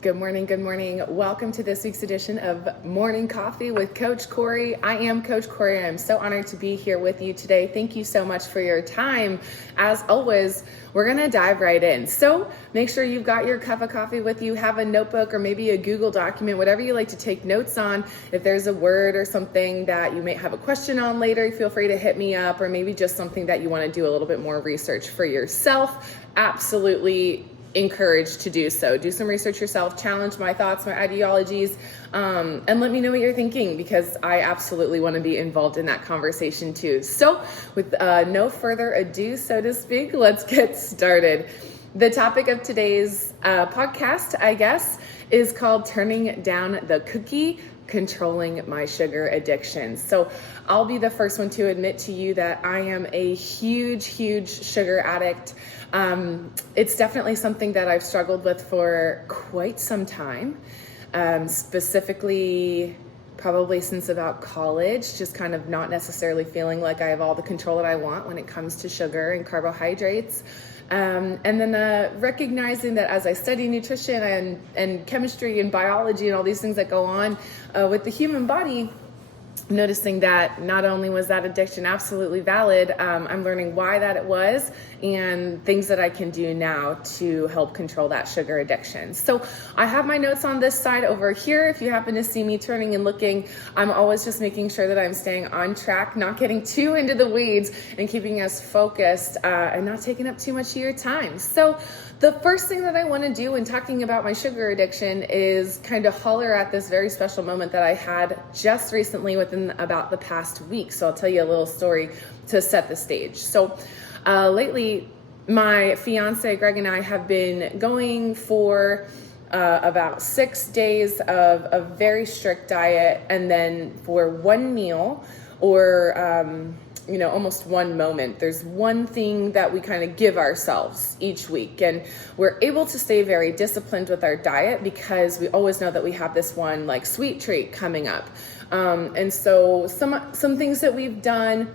Good morning. Good morning. Welcome to this week's edition of Morning Coffee with Coach Courey. I am Coach Courey. I'm so honored to be here with you today. Thank you so much for your time. As always, we're going to dive right in. So make sure you've got your cup of coffee with you, have a notebook or maybe a Google document, whatever you like to take notes on. If there's a word or something that you may have a question on later, feel free to hit me up, or maybe just something that you want to do a little bit more research for yourself. Absolutely encouraged to do so. Do some research yourself, challenge my thoughts, my ideologies, and let me know what you're thinking, because I absolutely want to be involved in that conversation too. So with no further ado, so to speak, let's get started. The topic of today's podcast, I guess, is called Turning Down the Cookie, Controlling My Sugar Addiction. So I'll be the first one to admit to you that I am a huge sugar addict. It's definitely something that I've struggled with for quite some time, specifically probably since about college, just kind of not necessarily feeling like I have all the control that I want when it comes to sugar and carbohydrates. And then recognizing that as I study nutrition and chemistry and biology and all these things that go on with the human body, noticing that not only was that addiction absolutely valid, I'm learning why that it was and things that I can do now to help control that sugar addiction. So I have my notes on this side over here. If you happen to see me turning and looking, I'm always just making sure that I'm staying on track, not getting too into the weeds, and keeping us focused and not taking up too much of your time. So the first thing that I want to do when talking about my sugar addiction is kind of holler at this very special moment that I had just recently within about the past week. So I'll tell you a little story to set the stage. So lately, my fiance Greg and I have been going for about 6 days of a very strict diet, and then for one meal or almost one moment, there's one thing that we kind of give ourselves each week, and we're able to stay very disciplined with our diet because we always know that we have this one like sweet treat coming up. And so some things that we've done,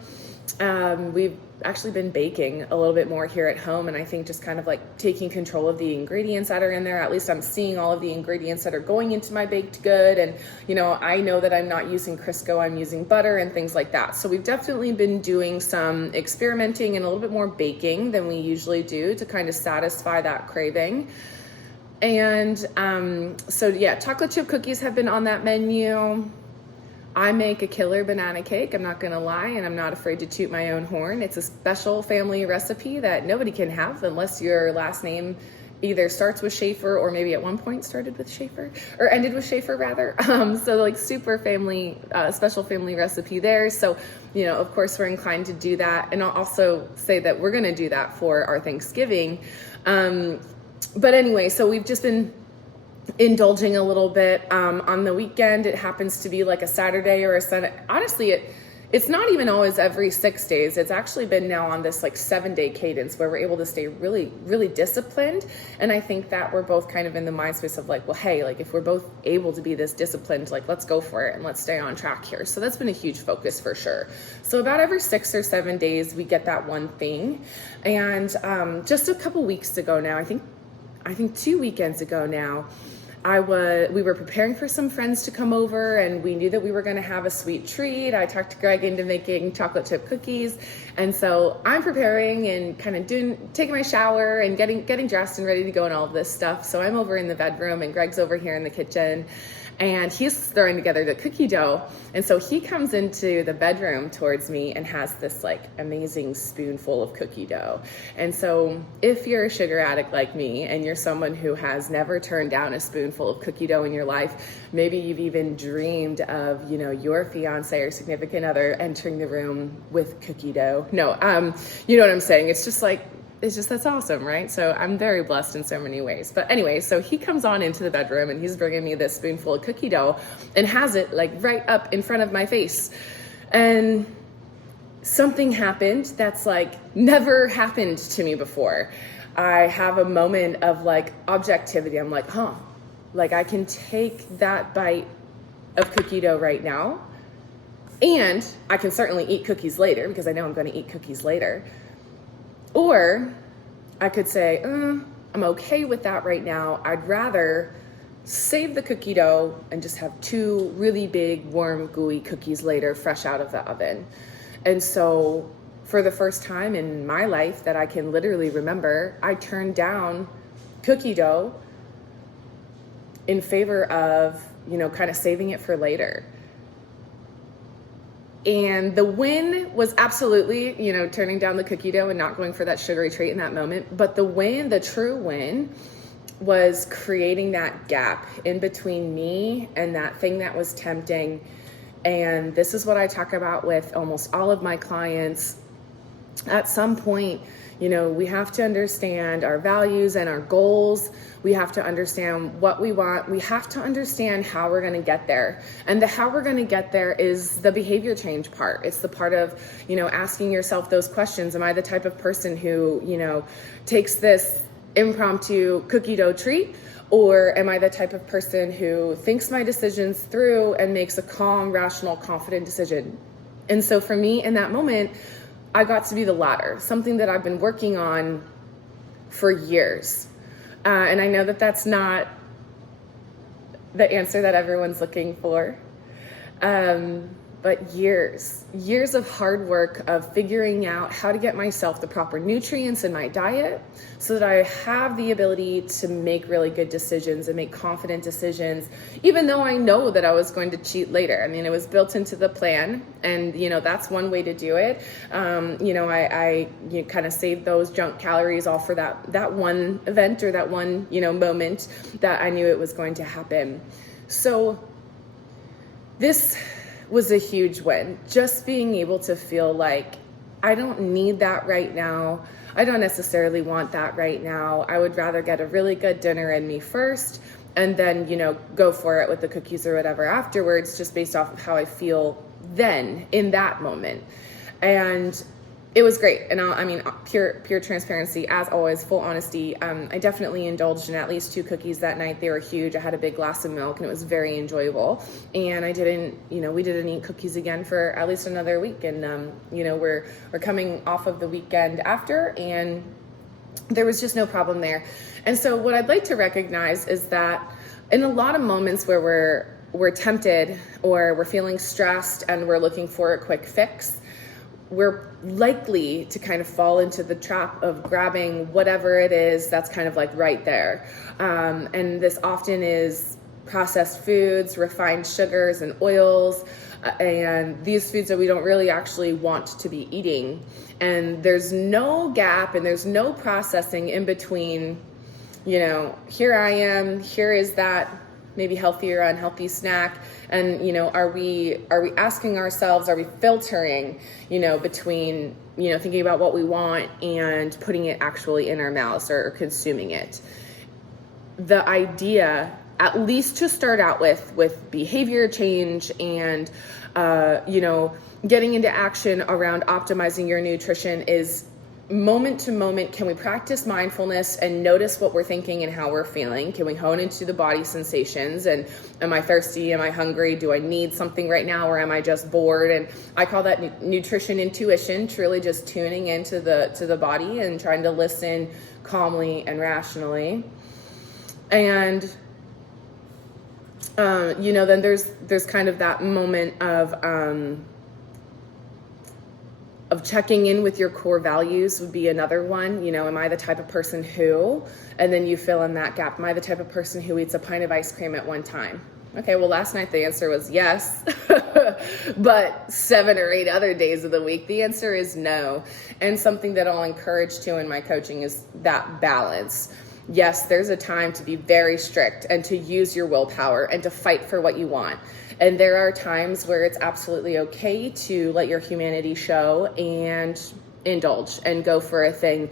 we've actually been baking a little bit more here at home, and I think just kind of like taking control of the ingredients that are in there. At least I'm seeing all of the ingredients that are going into my baked good, and I know that I'm not using Crisco, I'm using butter and things like that. So we've definitely been doing some experimenting and a little bit more baking than we usually do to kind of satisfy that craving. And chocolate chip cookies have been on that menu. I make a killer banana cake, I'm not gonna lie, and I'm not afraid to toot my own horn. It's a special family recipe that nobody can have unless your last name either starts with Schaefer or maybe at one point started with Schaefer, or ended with Schaefer rather. So like super family, special family recipe there. So, of course we're inclined to do that. And I'll also say that we're gonna do that for our Thanksgiving. But anyway, so we've just been indulging a little bit on the weekend. It happens to be like a Saturday or a Sunday. Honestly, it's not even always every 6 days. It's actually been now on this like 7-day cadence where we're able to stay really disciplined. And I think that we're both kind of in the mind space of like, well, hey, like if we're both able to be this disciplined, like let's go for it and let's stay on track here. So that's been a huge focus for sure. So about every 6 or 7 days, we get that one thing. And just a couple weeks ago now, I think 2 weekends ago now, we were preparing for some friends to come over, and we knew that we were going to have a sweet treat. I talked Greg into making chocolate chip cookies, and so I'm preparing and kind of taking my shower and getting dressed and ready to go and all of this stuff. So I'm over in the bedroom, and Greg's over here in the kitchen, and he's throwing together the cookie dough. And so he comes into the bedroom towards me and has this like amazing spoonful of cookie dough. And so if you're a sugar addict like me and you're someone who has never turned down a spoonful of cookie dough in your life, maybe you've even dreamed of, your fiance or significant other entering the room with cookie dough. No, you know what I'm saying? It's just that's awesome, right? So I'm very blessed in so many ways. But anyway, so he comes on into the bedroom and he's bringing me this spoonful of cookie dough and has it like right up in front of my face. And something happened that's like never happened to me before. I have a moment of like objectivity. I'm like, like I can take that bite of cookie dough right now, and I can certainly eat cookies later because I know I'm going to eat cookies later. Or I could say, I'm okay with that right now. I'd rather save the cookie dough and just have 2 really big, warm, gooey cookies later, fresh out of the oven. And so for the first time in my life that I can literally remember, I turned down cookie dough in favor of, kind of saving it for later. And the win was absolutely, turning down the cookie dough and not going for that sugary treat in that moment. But the true win was creating that gap in between me and that thing that was tempting. And this is what I talk about with almost all of my clients. At some point, we have to understand our values and our goals. We have to understand what we want. We have to understand how we're going to get there. And the how we're going to get there is the behavior change part. It's the part of, asking yourself those questions. Am I the type of person who, takes this impromptu cookie dough treat? Or am I the type of person who thinks my decisions through and makes a calm, rational, confident decision? And so for me in that moment, I got to be the latter, something that I've been working on for years. And I know that that's not the answer that everyone's looking for. But years of hard work of figuring out how to get myself the proper nutrients in my diet so that I have the ability to make really good decisions and make confident decisions, even though I know that I was going to cheat later. I mean, it was built into the plan, and that's one way to do it. I kind of saved those junk calories all for that one event or that one, moment that I knew it was going to happen. So this was a huge win. Just being able to feel like I don't need that right now. I don't necessarily want that right now. I would rather get a really good dinner in me first and then, go for it with the cookies or whatever afterwards, just based off of how I feel then in that moment. And it was great. And pure transparency, as always, full honesty. I definitely indulged in at least 2 cookies that night. They were huge. I had a big glass of milk and it was very enjoyable. And we didn't eat cookies again for at least another week. And, we're coming off of the weekend after, and there was just no problem there. And so what I'd like to recognize is that in a lot of moments where we're tempted or we're feeling stressed and we're looking for a quick fix, we're likely to kind of fall into the trap of grabbing whatever it is that's kind of like right there. And this often is processed foods, refined sugars and oils, and these foods that we don't really actually want to be eating. And there's no gap and there's no processing in between, here I am, here is that maybe healthy or unhealthy snack. And, are we asking ourselves, are we filtering, between, thinking about what we want and putting it actually in our mouths or consuming it? The idea, at least to start out with behavior change and, getting into action around optimizing your nutrition is moment to moment. Can we practice mindfulness and notice what we're thinking and how we're feeling? Can we hone into the body sensations? And am I thirsty? Am I hungry? Do I need something right now, or am I just bored? And I call that nutrition intuition, truly just tuning into the body and trying to listen calmly and rationally. And then there's kind of that moment of checking in with your core values would be another one. Am I the type of person who, and then you fill in that gap. Am I the type of person who eats a pint of ice cream at one time? Okay, well, last night the answer was yes, but 7 or 8 other days of the week, the answer is no. And something that I'll encourage to in my coaching is that balance. Yes, there's a time to be very strict and to use your willpower and to fight for what you want. And there are times where it's absolutely okay to let your humanity show and indulge and go for a thing.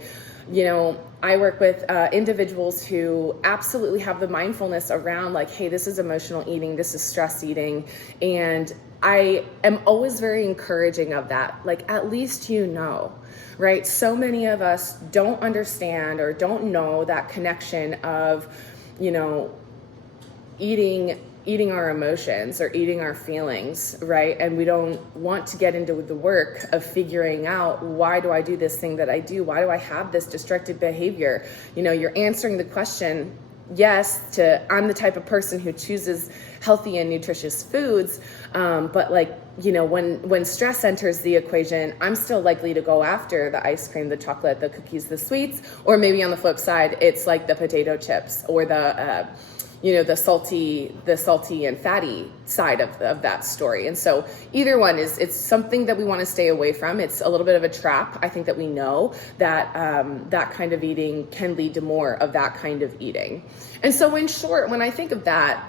I work with individuals who absolutely have the mindfulness around like, hey, this is emotional eating, this is stress eating. And I am always very encouraging of that. Like, at least right? So many of us don't understand or don't know that connection of, eating our emotions or eating our feelings, right? And we don't want to get into the work of figuring out, why do I do this thing that I do? Why do I have this destructive behavior? You're answering the question, I'm the type of person who chooses healthy and nutritious foods, but like, when stress enters the equation, I'm still likely to go after the ice cream, the chocolate, the cookies, the sweets, or maybe on the flip side, it's like the potato chips or the salty and fatty side of that story. And so either one it's something that we want to stay away from. It's a little bit of a trap. I think that we know that that kind of eating can lead to more of that kind of eating. And so in short, when I think of that,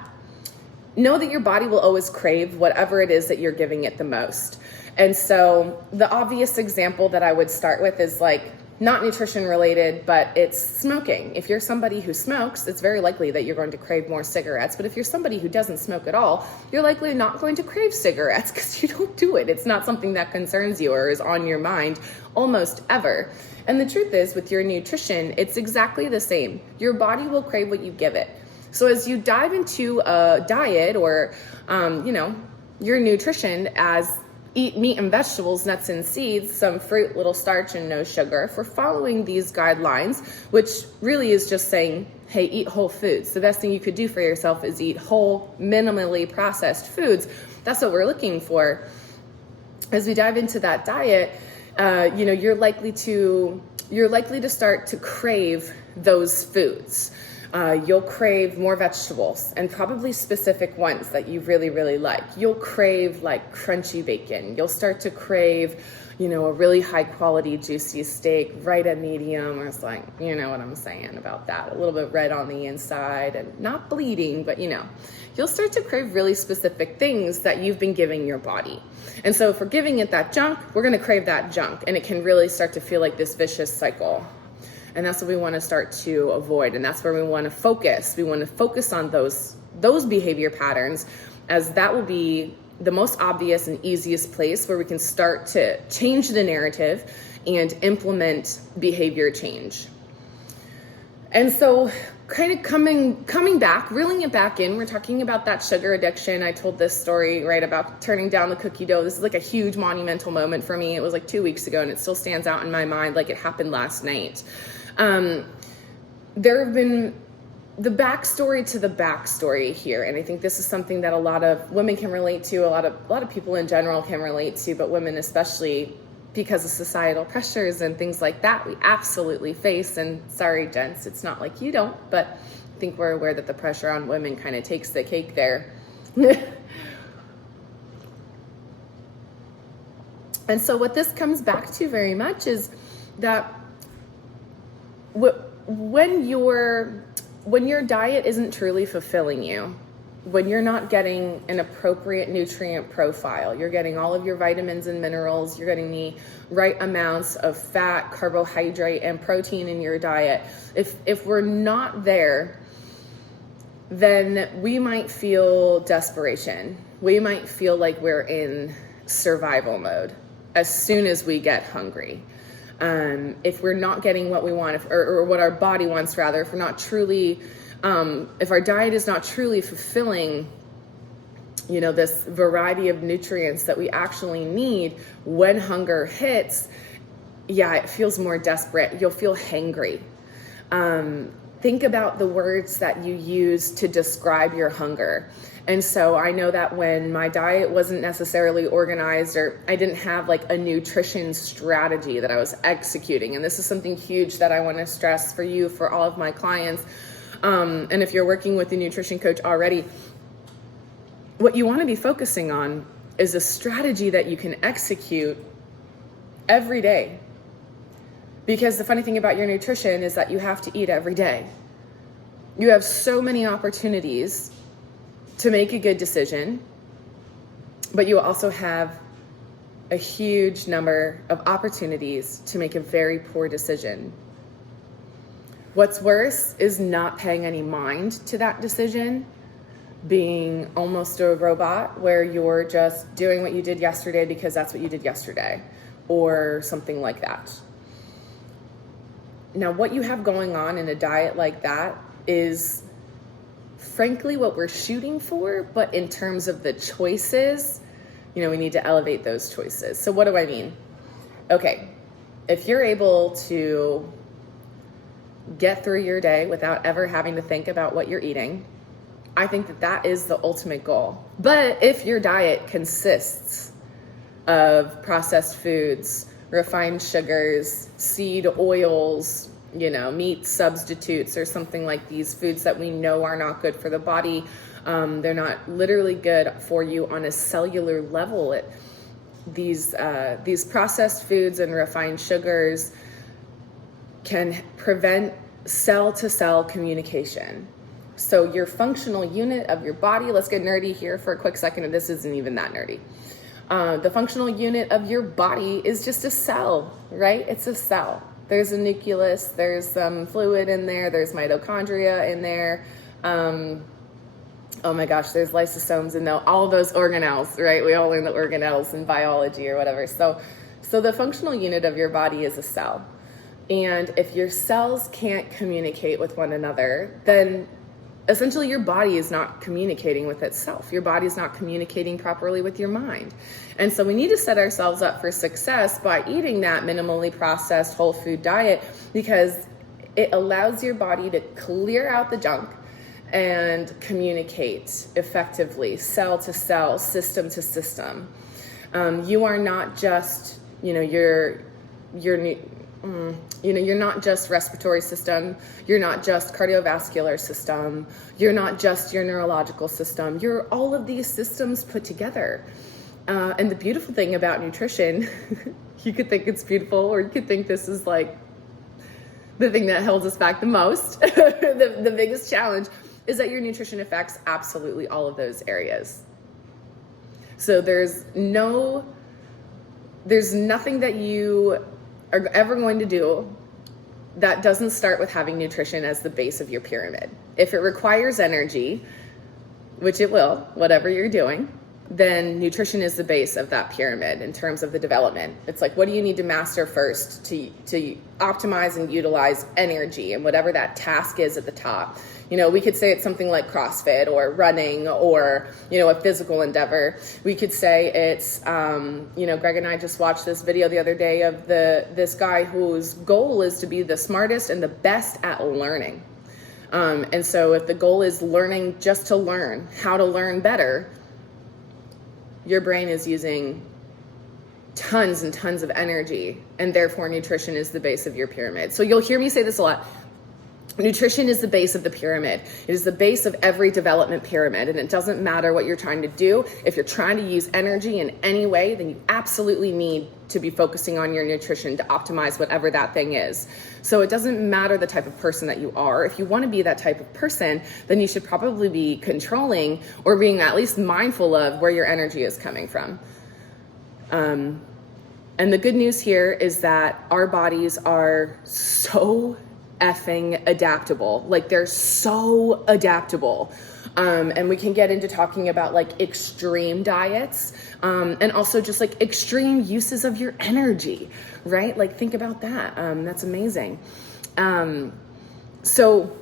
know that your body will always crave whatever it is that you're giving it the most. And so the obvious example that I would start with is like, not nutrition related, but it's smoking. If you're somebody who smokes, it's very likely that you're going to crave more cigarettes. But if you're somebody who doesn't smoke at all, you're likely not going to crave cigarettes because you don't do it. It's not something that concerns you or is on your mind almost ever. And the truth is, with your nutrition, it's exactly the same. Your body will crave what you give it. So as you dive into a diet or, your nutrition as eat meat and vegetables, nuts and seeds, some fruit, little starch, and no sugar. If we're following these guidelines, which really is just saying, hey, eat whole foods. The best thing you could do for yourself is eat whole, minimally processed foods. That's what we're looking for. As we dive into that diet, you're likely to start to crave those foods. You'll crave more vegetables and probably specific ones that you really, really like. You'll crave like crunchy bacon. You'll start to crave, a really high quality juicy steak, right at medium, or it's like, you know what I'm saying about that. A little bit red on the inside and not bleeding, but you'll start to crave really specific things that you've been giving your body. And so if we're giving it that junk, we're going to crave that junk, and it can really start to feel like this vicious cycle. And that's what we want to start to avoid. And that's where we want to focus. We want to focus on those behavior patterns, as that will be the most obvious and easiest place where we can start to change the narrative and implement behavior change. And so kind of coming back, reeling it back in, we're talking about that sugar addiction. I told this story, right, about turning down the cookie dough. This is like a huge monumental moment for me. It was like 2 weeks ago, and it still stands out in my mind like it happened last night. There have been the backstory to the backstory here, and I think this is something that a lot of women can relate to, a lot of people in general can relate to, but women especially, because of societal pressures and things like that, we absolutely face. And sorry, gents, it's not like you don't, but I think we're aware that the pressure on women kind of takes the cake there. And so what this comes back to very much is that when your diet isn't truly fulfilling you, when you're not getting an appropriate nutrient profile, you're getting all of your vitamins and minerals, you're getting the right amounts of fat, carbohydrate, and protein in your diet. If we're not there, then we might feel desperation. We might feel like we're in survival mode as soon as we get hungry. If we're not getting what we want, or what our body wants, rather, if we're not truly, if our diet is not truly fulfilling, this variety of nutrients that we actually need when hunger hits, it feels more desperate. You'll feel hangry. Think about the words that you use to describe your hunger. And so I know that when my diet wasn't necessarily organized, or I didn't have like a nutrition strategy that I was executing, and this is something huge that I want to stress for you, for all of my clients. And if you're working with a nutrition coach already, what you want to be focusing on is a strategy that you can execute every day. Because the funny thing about your nutrition is that you have to eat every day. You have so many opportunities to make a good decision, but you also have a huge number of opportunities to make a very poor decision. What's worse is not paying any mind to that decision, being almost a robot where you're just doing what you did yesterday because that's what you did yesterday, or something like that. Now, what you have going on in a diet like that is frankly what we're shooting for, but in terms of the choices, we need to elevate those choices. So what do I mean? Okay, if you're able to get through your day without ever having to think about what you're eating, I think that that is the ultimate goal. But if your diet consists of processed foods, refined sugars, seed oils, meat substitutes or something like these foods that we know are not good for the body, they're not literally good for you on a cellular level. These processed foods and refined sugars can prevent cell-to-cell communication. So your functional unit of your body, let's get nerdy here for a quick second, and this isn't even that nerdy. The functional unit of your body is just a cell, right? It's a cell. There's a nucleus, there's some fluid in there, there's mitochondria in there. Oh my gosh, there's lysosomes in there, all those organelles, right? We all learn the organelles in biology or whatever. So the functional unit of your body is a cell. And if your cells can't communicate with one another, then essentially your body is not communicating with itself. Your body is not communicating properly with your mind. And so we need to set ourselves up for success by eating that minimally processed whole food diet, because it allows your body to clear out the junk and communicate effectively, cell to cell, system to system. You are not just, you're not just respiratory system, you're not just cardiovascular system, you're not just your neurological system, you're all of these systems put together. And the beautiful thing about nutrition, you could think it's beautiful, or you could think this is like the thing that holds us back the most, the biggest challenge, is that your nutrition affects absolutely all of those areas. So there's nothing that you are ever going to do that doesn't start with having nutrition as the base of your pyramid. If it requires energy, which it will, whatever you're doing, then nutrition is the base of that pyramid in terms of the development. It's like, what do you need to master first to optimize and utilize energy and whatever that task is at the top? We could say it's something like CrossFit or running or, a physical endeavor. We could say it's, Greg and I just watched this video the other day of this guy whose goal is to be the smartest and the best at learning. And so if the goal is learning just to learn how to learn better, your brain is using tons and tons of energy, and therefore nutrition is the base of your pyramid. So you'll hear me say this a lot. Nutrition is the base of the pyramid. It is the base of every development pyramid, and it doesn't matter what you're trying to do. If you're trying to use energy in any way, then you absolutely need to be focusing on your nutrition to optimize whatever that thing is. So it doesn't matter the type of person that you are. If you want to be that type of person, then you should probably be controlling or being at least mindful of where your energy is coming from. And the good news here is that our bodies are so effing adaptable. Like, they're so adaptable. And we can get into talking about like extreme diets, and also just like extreme uses of your energy, right? Like, think about that. That's amazing. So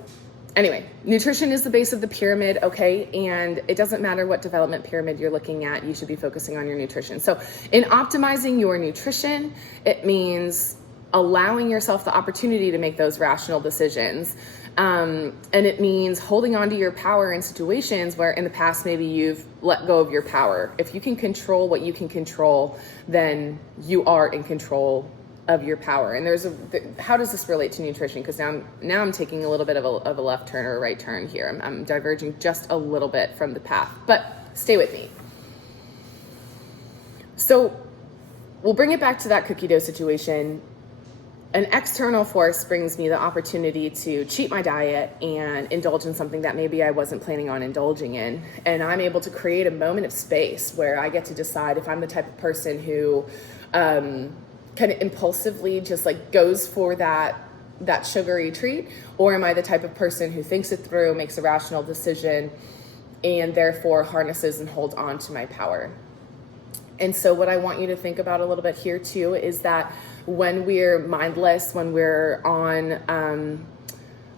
anyway, nutrition is the base of the pyramid, okay? And it doesn't matter what development pyramid you're looking at, you should be focusing on your nutrition. So in optimizing your nutrition, it means allowing yourself the opportunity to make those rational decisions. And it means holding on to your power in situations where in the past maybe you've let go of your power. If you can control what you can control, then you are in control of your power. And how does this relate to nutrition? Because now I'm taking a little bit of a left turn or a right turn here. I'm diverging just a little bit from the path, but stay with me. So we'll bring it back to that cookie dough situation. An external force brings me the opportunity to cheat my diet and indulge in something that maybe I wasn't planning on indulging in. And I'm able to create a moment of space where I get to decide if I'm the type of person who kind of impulsively just like goes for that sugary treat, or am I the type of person who thinks it through, makes a rational decision, and therefore harnesses and holds on to my power. And so what I want you to think about a little bit here too is that when we're mindless, when we're on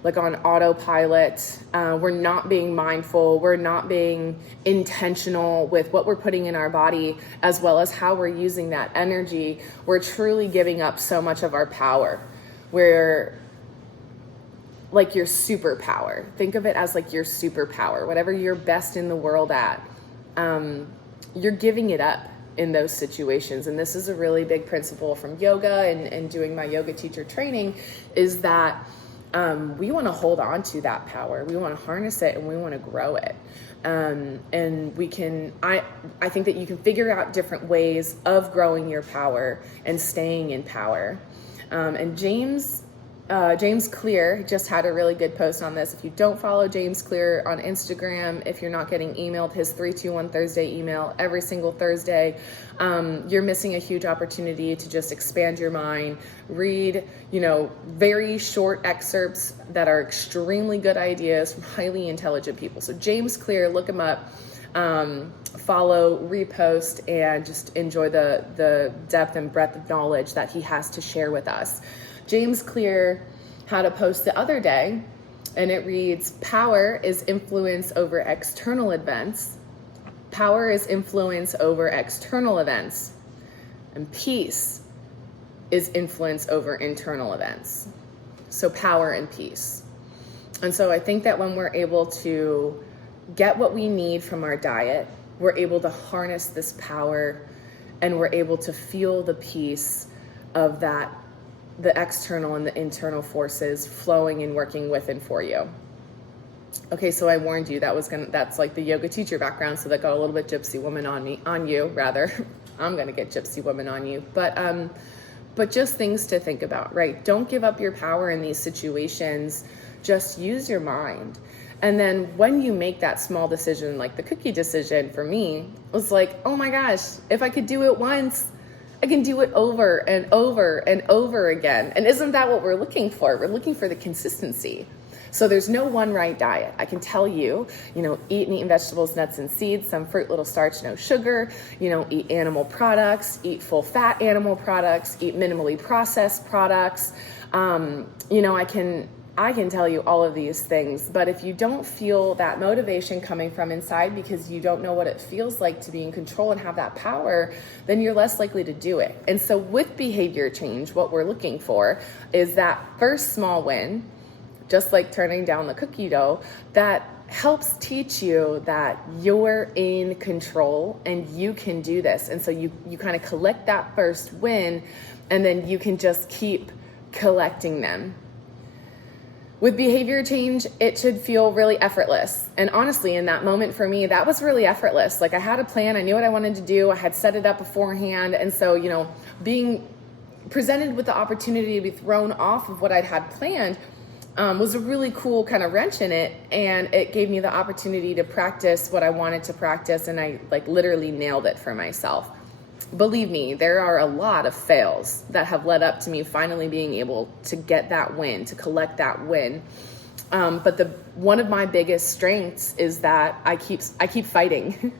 autopilot, we're not being mindful, we're not being intentional with what we're putting in our body, as well as how we're using that energy, we're truly giving up so much of our power. We're like your superpower. Think of it as like your superpower, whatever you're best in the world at. You're giving it up in those situations. And this is a really big principle from yoga and doing my yoga teacher training, is that we want to hold on to that power. We want to harness it and we want to grow it. And we can, I think that you can figure out different ways of growing your power and staying in power. And James Clear just had a really good post on this. If you don't follow James Clear on Instagram, if you're not getting emailed his 321 Thursday email every single Thursday, you're missing a huge opportunity to just expand your mind, read, very short excerpts that are extremely good ideas from highly intelligent people. So James Clear, look him up, follow, repost, and just enjoy the depth and breadth of knowledge that he has to share with us. James Clear had a post the other day, and it reads, power is influence over external events. Power is influence over external events. And peace is influence over internal events. So power and peace. And so I think that when we're able to get what we need from our diet, we're able to harness this power, and we're able to feel the peace of that, the external and the internal forces flowing and working with and for you. Okay, so I warned you that's like the yoga teacher background, so that got a little bit gypsy woman on you, rather. I'm gonna get gypsy woman on you. But just things to think about, right? Don't give up your power in these situations. Just use your mind. And then when you make that small decision, like the cookie decision for me, was like, oh my gosh, if I could do it once, I can do it over and over and over again. And isn't that what we're looking for? We're looking for the consistency. So there's no one right diet. I can tell you, eat meat and vegetables, nuts and seeds, some fruit, little starch, no sugar, eat animal products, eat full fat animal products, eat minimally processed products. I can tell you all of these things, but if you don't feel that motivation coming from inside because you don't know what it feels like to be in control and have that power, then you're less likely to do it. And so with behavior change, what we're looking for is that first small win, just like turning down the cookie dough, that helps teach you that you're in control and you can do this. And so you kind of collect that first win, and then you can just keep collecting them. With behavior change, it should feel really effortless. And honestly, in that moment for me, that was really effortless. Like I had a plan, I knew what I wanted to do, I had set it up beforehand. And so, being presented with the opportunity to be thrown off of what I'd had planned was a really cool kind of wrench in it. And it gave me the opportunity to practice what I wanted to practice. And I literally nailed it for myself. Believe me, there are a lot of fails that have led up to me finally being able to get that win, to collect that win. But one of my biggest strengths is that I keep fighting.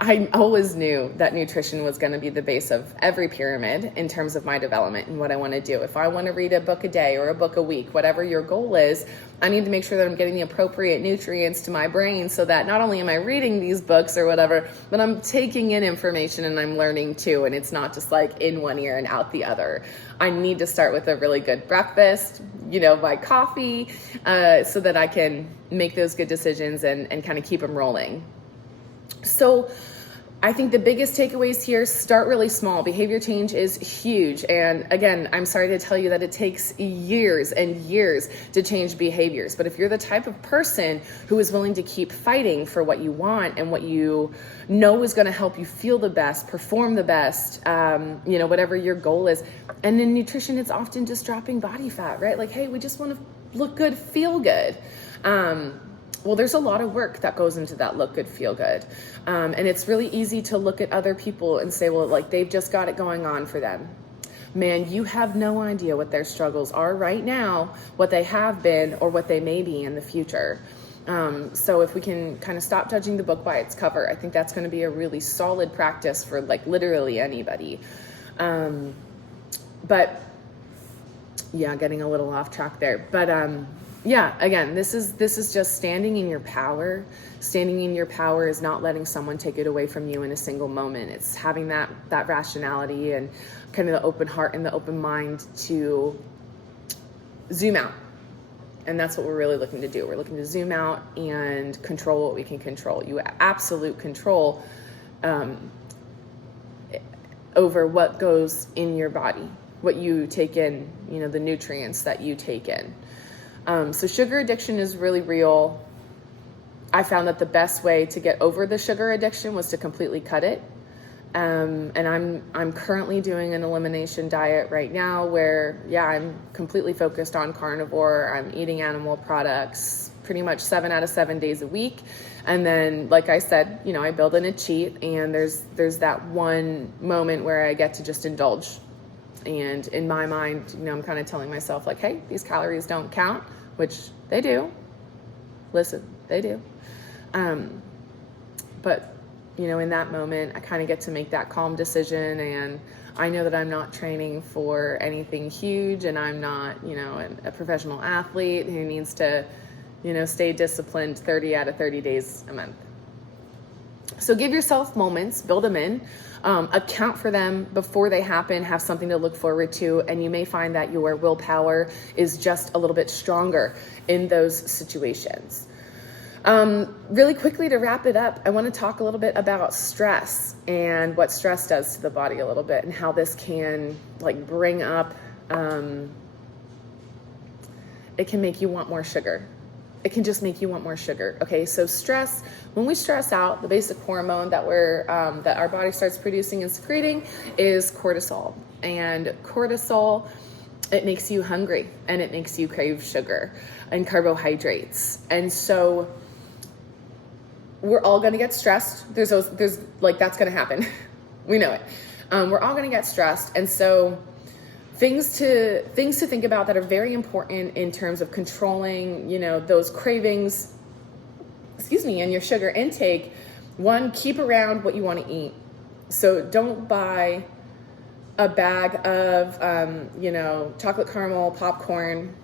I always knew that nutrition was going to be the base of every pyramid in terms of my development and what I want to do. If I want to read a book a day or a book a week, whatever your goal is, I need to make sure that I'm getting the appropriate nutrients to my brain so that not only am I reading these books or whatever, but I'm taking in information and I'm learning too. And it's not just like in one ear and out the other. I need to start with a really good breakfast, my coffee, so that I can make those good decisions and kind of keep them rolling. So I think the biggest takeaways here, start really small. Behavior change is huge. And again, I'm sorry to tell you that it takes years and years to change behaviors. But if you're the type of person who is willing to keep fighting for what you want and what you know is going to help you feel the best, perform the best, whatever your goal is. And in nutrition, it's often just dropping body fat, right? Like, hey, we just want to look good, feel good. Well, there's a lot of work that goes into that look good, feel good. And it's really easy to look at other people and say, well, they've just got it going on for them. Man, you have no idea what their struggles are right now, what they have been, or what they may be in the future. So if we can kind of stop judging the book by its cover, I think that's going to be a really solid practice for literally anybody. But yeah, getting a little off track there. But yeah, again, this is just standing in your power. Standing in your power is not letting someone take it away from you in a single moment. It's having that rationality and kind of the open heart and the open mind to zoom out And that's what we're really looking to do. We're looking to zoom out and control what we can control. You have absolute control over what goes in your body, what you take in, the nutrients that you take in. So sugar addiction is really real. I found that the best way to get over the sugar addiction was to completely cut it. And I'm currently doing an elimination diet right now where, I'm completely focused on carnivore. I'm eating animal products pretty much 7 out of 7 days a week. And then, like I said, I build in a cheat, and there's that one moment where I get to just indulge. And in my mind, I'm kind of telling myself like, hey, these calories don't count, which they do. Listen, they do. But in that moment, I kind of get to make that calm decision, and I know that I'm not training for anything huge, and I'm not, a professional athlete who needs to, stay disciplined 30 out of 30 days a month. So give yourself moments, build them in, account for them before they happen, have something to look forward to, and you may find that your willpower is just a little bit stronger in those situations. Really quickly to wrap it up, I want to talk a little bit about stress and what stress does to the body a little bit, and how this can bring up, it can make you want more sugar. It can just make you want more sugar. Okay, so stress, when we stress out, the basic hormone that that our body starts producing and secreting is cortisol. And cortisol, it makes you hungry, and it makes you crave sugar and carbohydrates. And so we're all going to get stressed. There's that's going to happen. We know it. We're all going to get stressed. And so things to think about that are very important in terms of controlling, those cravings, and your sugar intake. One, keep around what you want to eat. So don't buy a bag of, chocolate caramel popcorn,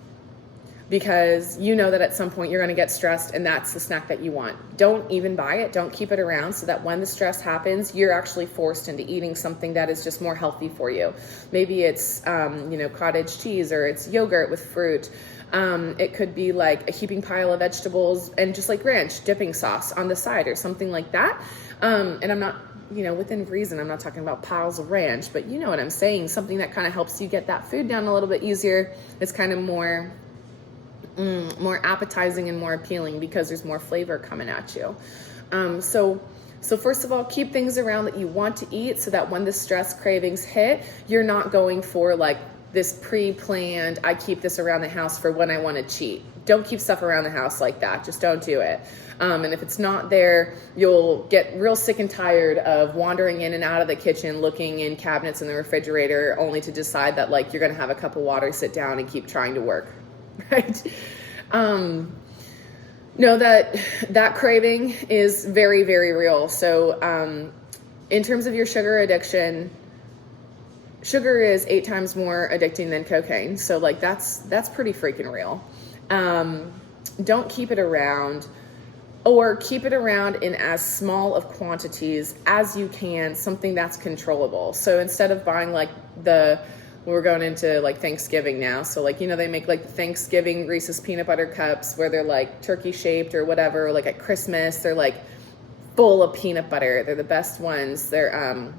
because that at some point you're going to get stressed and that's the snack that you want. Don't even buy it. Don't keep it around, so that when the stress happens, you're actually forced into eating something that is just more healthy for you. Maybe it's, cottage cheese, or it's yogurt with fruit. It could be like a heaping pile of vegetables and just like ranch dipping sauce on the side or something like that. And I'm not, within reason, I'm not talking about piles of ranch, but you know what I'm saying. Something that kind of helps you get that food down a little bit easier. It's kind of more appetizing and more appealing because there's more flavor coming at you. So first of all, keep things around that you want to eat, so that when the stress cravings hit, you're not going for this pre-planned, I keep this around the house for when I want to cheat. Don't keep stuff around the house like that. Just don't do it. And if it's not there, you'll get real sick and tired of wandering in and out of the kitchen, looking in cabinets in the refrigerator, only to decide that you're going to have a cup of water, sit down, and keep trying to work. Right? Know that craving is very, very real. So in terms of your sugar addiction, sugar is 8 times more addicting than cocaine. So that's pretty freaking real. Don't keep it around, or keep it around in as small of quantities as you can, something that's controllable. So instead of buying we're going into Thanksgiving now. So they make the Thanksgiving Reese's peanut butter cups where they're turkey shaped or whatever. At Christmas, they're full of peanut butter. They're the best ones. They're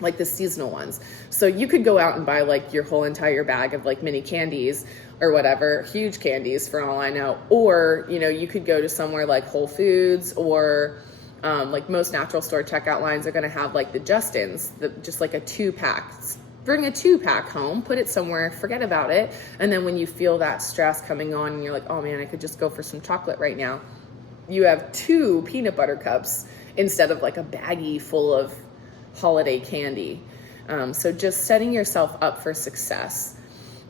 the seasonal ones. So you could go out and buy your whole entire bag of mini candies or whatever, huge candies for all I know. Or, you could go to somewhere like Whole Foods, or most natural store checkout lines are going to have the Justins, just a 2-pack. Bring a 2-pack home, put it somewhere, forget about it. And then when you feel that stress coming on and you're like, oh man, I could just go for some chocolate right now, you have 2 peanut butter cups instead of a baggie full of holiday candy. So just setting yourself up for success.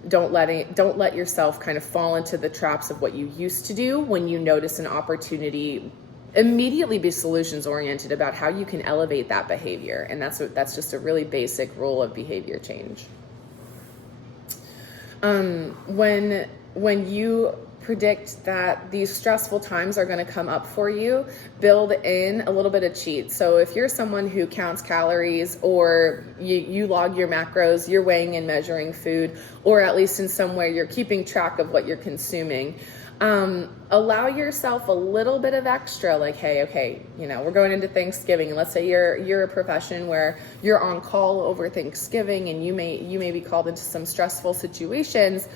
Don't let yourself kind of fall into the traps of what you used to do. When you notice an opportunity, immediately be solutions oriented about how you can elevate that behavior. And that's just a really basic rule of behavior change. When you predict that these stressful times are going to come up for you, build in a little bit of cheat. So if you're someone who counts calories, or you log your macros, you're weighing and measuring food, or at least in some way you're keeping track of what you're consuming, allow yourself a little bit of extra, like, hey, okay, we're going into Thanksgiving, and let's say you're a profession where you're on call over Thanksgiving, and you may be called into some stressful situations.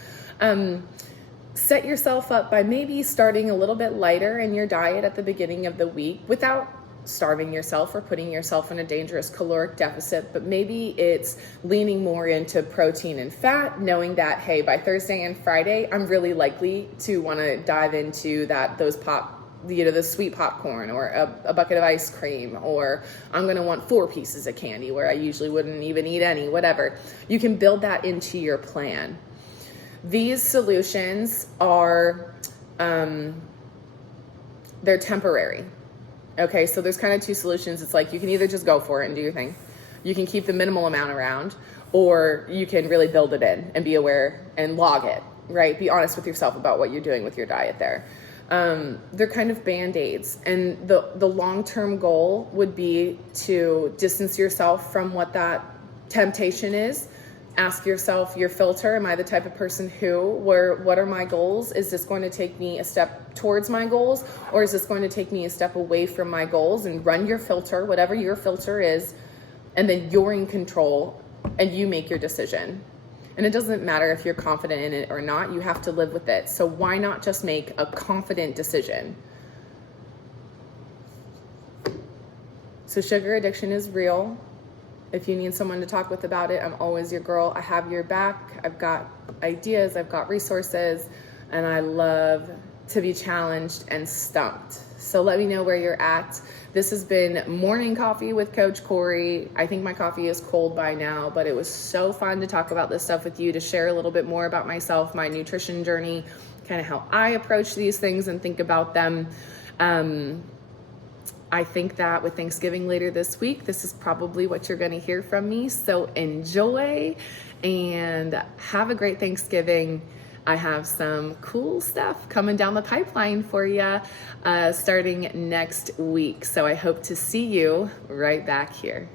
Set yourself up by maybe starting a little bit lighter in your diet at the beginning of the week without starving yourself or putting yourself in a dangerous caloric deficit, but maybe it's leaning more into protein and fat, knowing that, hey, by Thursday and Friday, I'm really likely to want to dive into the sweet popcorn, or a bucket of ice cream, or I'm going to want 4 pieces of candy where I usually wouldn't even eat any, whatever. You can build that into your plan. These solutions are, they're temporary. Okay, so there's kind of 2 solutions. It's like you can either just go for it and do your thing. You can keep the minimal amount around, or you can really build it in and be aware and log it, right? Be honest with yourself about what you're doing with your diet there. They're kind of Band-Aids, and the long-term goal would be to distance yourself from what that temptation is. Ask yourself your filter. Am I the type of person what are my goals? Is this going to take me a step towards my goals, or is this going to take me a step away from my goals? And run your filter, whatever your filter is, and then you're in control and you make your decision. And it doesn't matter if you're confident in it or not, you have to live with it. So why not just make a confident decision? So sugar addiction is real. If you need someone to talk with about it, I'm always your girl. I have your back. I've got ideas, I've got resources, and I love to be challenged and stumped. So let me know where you're at. This has been Morning Coffee with Coach Courey. I think my coffee is cold by now, but it was so fun to talk about this stuff with you, to share a little bit more about myself, my nutrition journey, kind of how I approach these things and think about them. I think that with Thanksgiving later this week, this is probably what you're going to hear from me. So enjoy and have a great Thanksgiving. I have some cool stuff coming down the pipeline for you starting next week. So I hope to see you right back here.